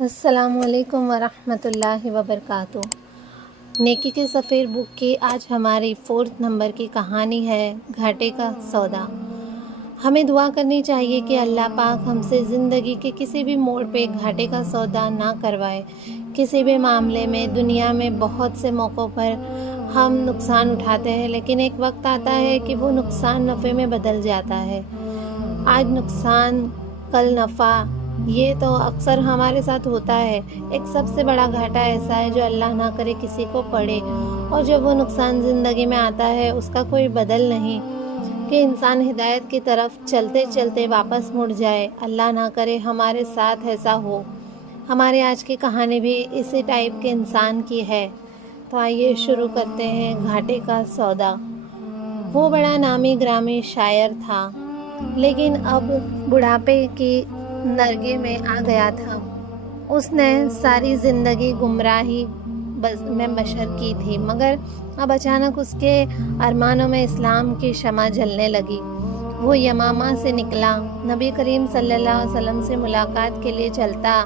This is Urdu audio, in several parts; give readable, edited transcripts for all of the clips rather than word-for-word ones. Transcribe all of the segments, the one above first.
السلام علیکم ورحمۃ اللہ وبرکاتہ۔ نیکی کے سفیر بک کی آج ہماری 4 نمبر کی کہانی ہے گھاٹے کا سودا۔ ہمیں دعا کرنی چاہیے کہ اللہ پاک ہم سے زندگی کے کسی بھی موڑ پہ گھاٹے کا سودا نہ کروائے۔ کسی بھی معاملے میں دنیا میں بہت سے موقعوں پر ہم نقصان اٹھاتے ہیں، لیکن ایک وقت آتا ہے کہ وہ نقصان نفع میں بدل جاتا ہے۔ آج نقصان کل نفع، یہ تو اکثر ہمارے ساتھ ہوتا ہے۔ ایک سب سے بڑا گھاٹا ایسا ہے جو اللہ نہ کرے کسی کو پڑے، اور جب وہ نقصان زندگی میں آتا ہے اس کا کوئی بدل نہیں کہ انسان ہدایت کی طرف چلتے چلتے واپس مڑ جائے۔ اللہ نہ کرے ہمارے ساتھ ایسا ہو۔ ہماری آج کی کہانی بھی اسی ٹائپ کے انسان کی ہے، تو آئیے شروع کرتے ہیں۔ گھاٹے کا سودا۔ وہ بڑا نامی گرامی شاعر تھا، لیکن اب بڑھاپے کی نرگے میں آ گیا تھا۔ اس نے ساری زندگی گمراہی میں بسر کی تھی، مگر اب اچانک اس کے ارمانوں میں اسلام کی شمع جلنے لگی۔ وہ یمامہ سے نکلا، نبی کریم صلی اللہ علیہ وسلم سے ملاقات کے لیے چلتا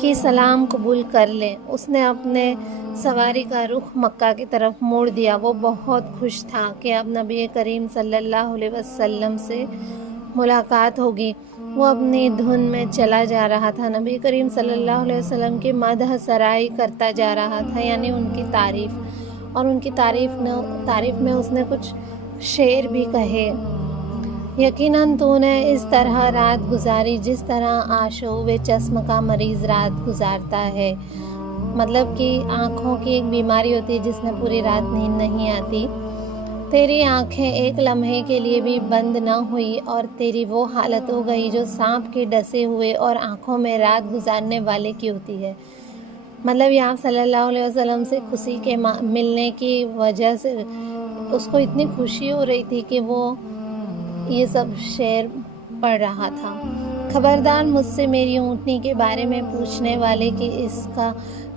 کہ سلام قبول کر لیں۔ اس نے اپنے سواری کا رخ مکہ کی طرف موڑ دیا۔ وہ بہت خوش تھا کہ اب نبی کریم صلی اللہ علیہ وسلم سے ملاقات ہوگی۔ وہ اپنی دھن میں چلا جا رہا تھا، نبی کریم صلی اللہ علیہ وسلم کی مدح سرائی کرتا جا رہا تھا، یعنی ان کی تعریف، اور ان کی تعریف میں اس نے کچھ شعر بھی کہے۔ یقیناً تو نے اس طرح رات گزاری جس طرح آشوب چشم کا مریض رات گزارتا ہے۔ مطلب کہ آنکھوں کی ایک بیماری ہوتی ہے جس میں پوری رات نیند نہیں آتی۔ تیری آنکھیں ایک لمحے کے لیے بھی بند نہ ہوئی اور تیری وہ حالت ہو گئی جو سانپ کے ڈسے ہوئے اور آنکھوں میں رات گزارنے والے کی ہوتی ہے۔ مطلب یہ آپ صلی اللہ علیہ وسلم سے خوشی کے ملنے کی وجہ سے اس کو اتنی خوشی ہو رہی تھی کہ وہ یہ سب شعر پڑھ رہا تھا۔ خبردار مجھ سے میری اونٹنی کے بارے میں پوچھنے والے کہ اس کا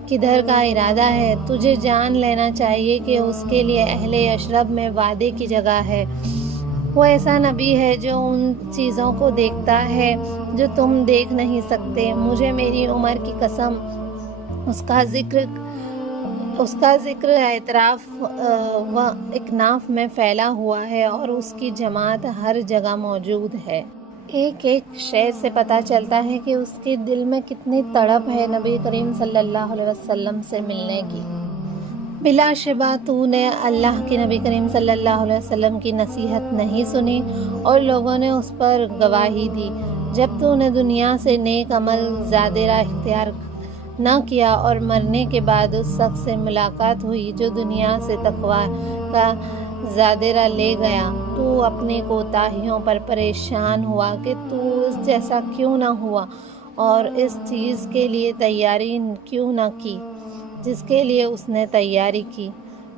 کدھر کا ارادہ ہے، تجھے جان لینا چاہیے کہ اس کے لیے اہل یشرب میں وعدے کی جگہ ہے۔ وہ ایسا نبی ہے جو ان چیزوں کو دیکھتا ہے جو تم دیکھ نہیں سکتے۔ مجھے میری عمر کی قسم اس کا ذکر اعتراف و اکناف میں پھیلا ہوا ہے اور اس کی جماعت ہر جگہ موجود ہے۔ ایک شعر سے پتہ چلتا ہے کہ اس کے دل میں کتنی تڑپ ہے نبی کریم صلی اللہ علیہ وسلم سے ملنے کی۔ بلا شبہ تو نے اللہ کے نبی کریم صلی اللہ علیہ وسلم کی نصیحت نہیں سنی اور لوگوں نے اس پر گواہی دی۔ جب تو نے دنیا سے نیک عمل زادرہ اختیار نہ کیا اور مرنے کے بعد اس شخص سے ملاقات ہوئی جو دنیا سے تقویٰ کا زادرہ لے گیا، تو اپنی کوتاہیوں پر پریشان ہوا کہ تو اس جیسا کیوں نہ ہوا اور اس چیز کے لیے تیاری کیوں نہ کی جس کے لیے اس نے تیاری کی۔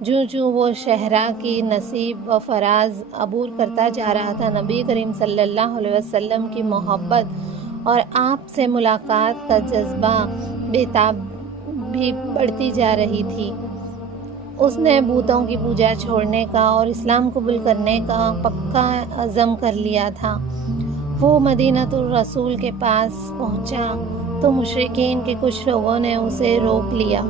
جو وہ شہرا کی نصیب و فراز عبور کرتا جا رہا تھا، نبی کریم صلی اللہ علیہ وسلم کی محبت اور آپ سے ملاقات کا جذبہ بےتاب بھی بڑھتی جا رہی تھی۔ اس نے بتوں کی پوجا چھوڑنے کا اور اسلام قبول کرنے کا پکا عزم کر لیا تھا۔ وہ مدینۃ الرسول کے پاس پہنچا تو مشرکین کے کچھ لوگوں نے اسے روک لیا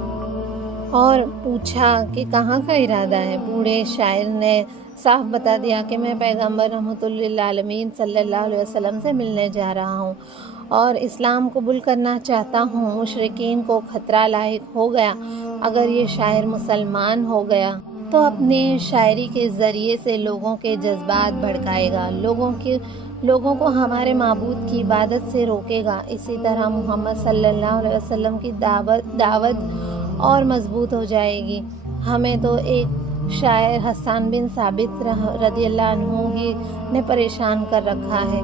اور پوچھا کہ کہاں کا ارادہ ہے۔ بوڑھے شاعر نے صاف بتا دیا کہ میں پیغمبر رحمۃ للعالمین صلی اللہ علیہ وسلم سے ملنے جا رہا ہوں اور اسلام قبول کرنا چاہتا ہوں۔ مشرکین کو خطرہ لاحق ہو گیا، اگر یہ شاعر مسلمان ہو گیا تو اپنی شاعری کے ذریعے سے لوگوں کے جذبات بھڑکائے گا، لوگوں کو ہمارے معبود کی عبادت سے روکے گا۔ اسی طرح محمد صلی اللہ علیہ وسلم کی دعوت اور مضبوط ہو جائے گی۔ ہمیں تو ایک شاعر حسان بن ثابت رضی اللہ عنہ ہی نے پریشان کر رکھا ہے۔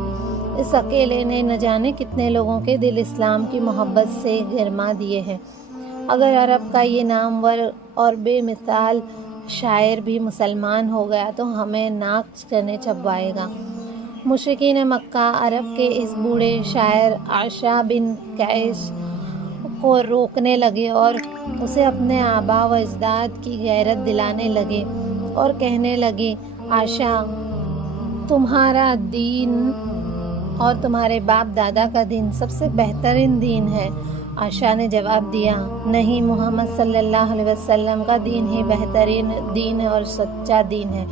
اس اکیلے نے نہ جانے کتنے لوگوں کے دل اسلام کی محبت سے گرما دیے ہیں۔ اگر عرب کا یہ نامور اور بے مثال شاعر بھی مسلمان ہو گیا تو ہمیں ناک چنے چبوائے گا۔ مشرکین مکہ عرب کے اس بوڑھے شاعر عاشا بن قیس کو روکنے لگے اور اسے اپنے آبا و اجداد کی غیرت دلانے لگے اور کہنے لگے، عاشا، تمہارا دین اور تمہارے باپ دادا کا دین سب سے بہترین دین ہے۔ عائشہ نے جواب دیا، نہیں، محمد صلی اللہ علیہ وسلم کا دین ہی بہترین دین ہے اور سچا دین ہے۔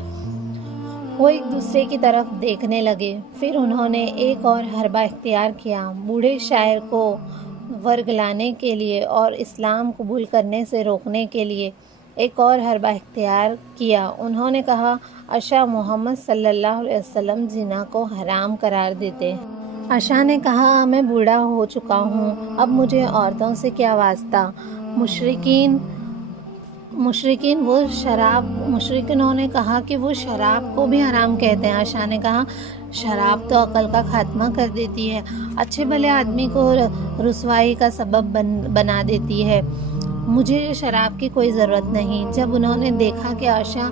وہ ایک دوسرے کی طرف دیکھنے لگے، پھر انہوں نے ایک اور حربہ اختیار کیا۔ بوڑھے شاعر کو ورگلانے کے لیے اور اسلام قبول کرنے سے روکنے کے لیے ایک اور حربہ اختیار کیا۔ انہوں نے کہا، عائشہ، محمد صلی اللہ علیہ وسلم زنا کو حرام قرار دیتے ہیں۔ عائشہ نے کہا، میں بوڑھا ہو چکا ہوں، اب مجھے عورتوں سے کیا واسطہ؟ مشرکینوں نے کہا کہ وہ شراب کو بھی حرام کہتے ہیں۔ عائشہ نے کہا، شراب تو عقل کا خاتمہ کر دیتی ہے، اچھے بھلے آدمی کو رسوائی کا سبب بنا دیتی ہے، مجھے شراب کی کوئی ضرورت نہیں۔ جب انہوں نے دیکھا کہ عائشہ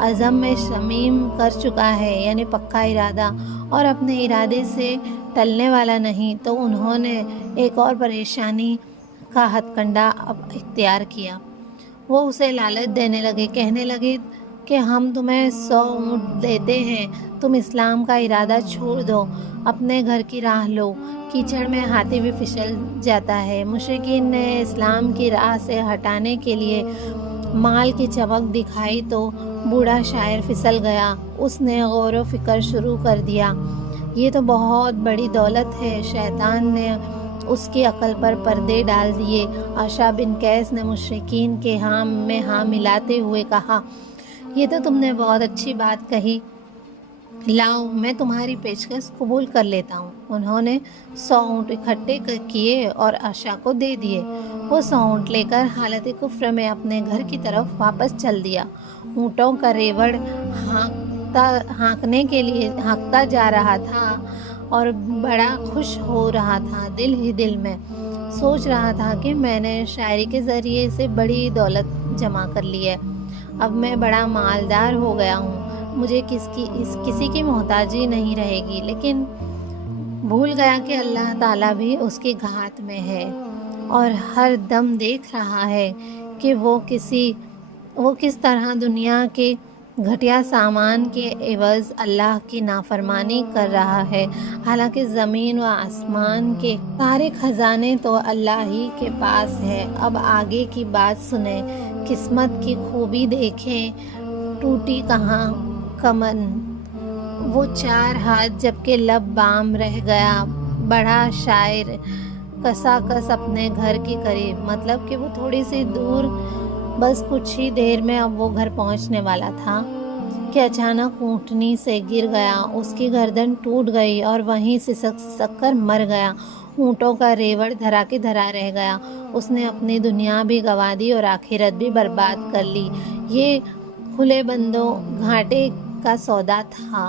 عزم میں شمیم کر چکا ہے، یعنی پکا ارادہ، اور اپنے ارادے سے ٹلنے والا نہیں، تو انہوں نے ایک اور پریشانی کا ہتھ کنڈا اختیار کیا۔ وہ اسے لالچ دینے لگے، کہنے لگے کہ ہم تمہیں 100 اونٹ دیتے ہیں، تم اسلام کا ارادہ چھوڑ دو، اپنے گھر کی راہ لو، کیچڑ میں ہاتھی بھی پھسل جاتا ہے۔ مشرکین نے اسلام کی راہ سے ہٹانے کے لیے مال کی چمک دکھائی تو بوڑھا شاعر پھسل گیا۔ اس نے غور و فکر شروع کر دیا، یہ تو بہت بڑی دولت ہے۔ شیطان نے اس کی عقل پر پردے ڈال دیے۔ عائشہ بن قیس نے مشرکین کے ہاں میں ہاں ملاتے ہوئے کہا، یہ تو تم نے بہت اچھی بات کہی، لاؤ میں تمہاری پیشکش قبول کر لیتا ہوں۔ انہوں نے 100 اونٹ اکٹھے کیے اور عائشہ کو دے دیے۔ وہ 100 اونٹ لے کر حالت کفر میں اپنے گھر کی طرف واپس چل دیا۔ اونٹوں کا ریوڑ ہانکتا جا رہا تھا اور بڑا خوش ہو رہا تھا، دل ہی دل میں سوچ رہا تھا کہ میں نے شاعری کے ذریعے سے بڑی دولت جمع کر لی ہے، اب میں بڑا مالدار ہو گیا ہوں، مجھے کسی کی محتاجی نہیں رہے گی۔ لیکن بھول گیا کہ اللہ تعالیٰ بھی اس کی گھات میں ہے اور ہر دم دیکھ رہا ہے کہ وہ کس طرح دنیا کے گھٹیا سامان کے عوض اللہ کی نافرمانی کر رہا ہے، حالانکہ زمین و آسمان کے سارے خزانے تو اللہ ہی کے پاس ہے۔ اب آگے کی بات سنیں، قسمت کی خوبی دیکھیں، ٹوٹی کہاں کمن، وہ 4 ہاتھ جبکہ لب بام رہ گیا۔ بڑا شاعر کسا کس اپنے گھر کے قریب، مطلب کہ وہ تھوڑی سی دور، بس کچھ ہی دیر میں اب وہ گھر پہنچنے والا تھا کہ اچانک اونٹنی سے گر گیا، اس کی گردن ٹوٹ گئی اور وہیں سسک کر مر گیا۔ اونٹوں کا ریوڑ دھرا کے دھرا رہ گیا۔ اس نے اپنی دنیا بھی گنوا دی اور آخرت بھی برباد کر لی۔ یہ کھلے بندوں گھاٹے کا سودا تھا۔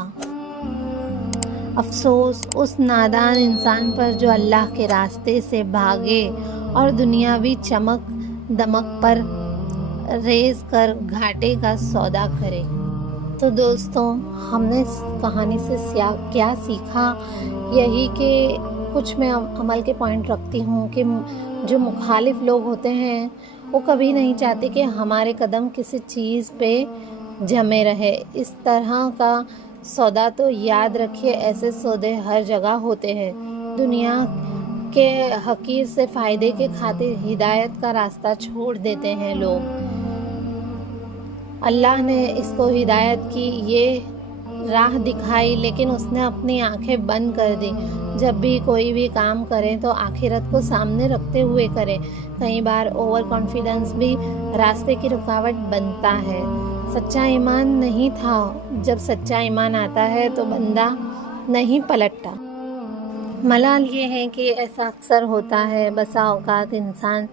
افسوس اس نادان انسان پر جو اللہ کے راستے سے بھاگے اور دنیاوی چمک دمک پر ریز کر گھاٹے کا سودا کرے۔ تو دوستوں، ہم نے اس کہانی سے کیا سیکھا؟ یہی کہ کچھ میں عمل کے پوائنٹ رکھتی ہوں کہ جو مخالف لوگ ہوتے ہیں وہ کبھی نہیں چاہتے کہ ہمارے قدم کسی چیز پہ جمے رہے۔ اس طرح کا سودا تو یاد رکھیے، ایسے سودے ہر جگہ ہوتے ہیں۔ دنیا کے حقیر سے فائدے کے خاطر ہدایت کا راستہ چھوڑ دیتے ہیں لوگ۔ اللہ نے اس کو ہدایت کی یہ راہ دکھائی، لیکن اس نے اپنی آنکھیں بند کر دی۔ جب بھی کوئی بھی کام کریں تو آخرت کو سامنے رکھتے ہوئے کریں۔ کئی بار اوور کانفیڈنس بھی راستے کی رکاوٹ بنتا ہے۔ سچا ایمان نہیں تھا، جب سچا ایمان آتا ہے تو بندہ نہیں پلٹتا۔ ملال یہ ہے کہ ایسا اکثر ہوتا ہے، بسا اوقات انسان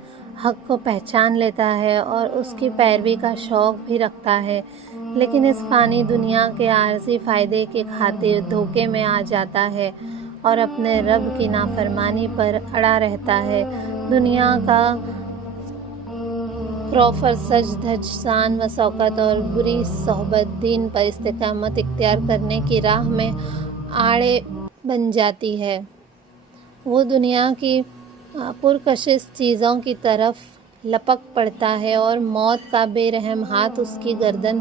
حق کو پہچان لیتا ہے اور اس کی پیروی کا شوق بھی رکھتا ہے، لیکن اس فانی دنیا کے عارضی فائدے کی خاطر دھوکے میں آ جاتا ہے اور اپنے رب کی نافرمانی پر اڑا رہتا ہے۔ دنیا کا پروفر سج دھج شان و شوکت اور بری صحبت دین پر استقامت اختیار کرنے کی راہ میں آڑے بن جاتی ہے۔ وہ دنیا کی پرکشش چیزوں کی طرف لپک پڑتا ہے اور موت کا بے رحم ہاتھ اس کی گردن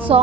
100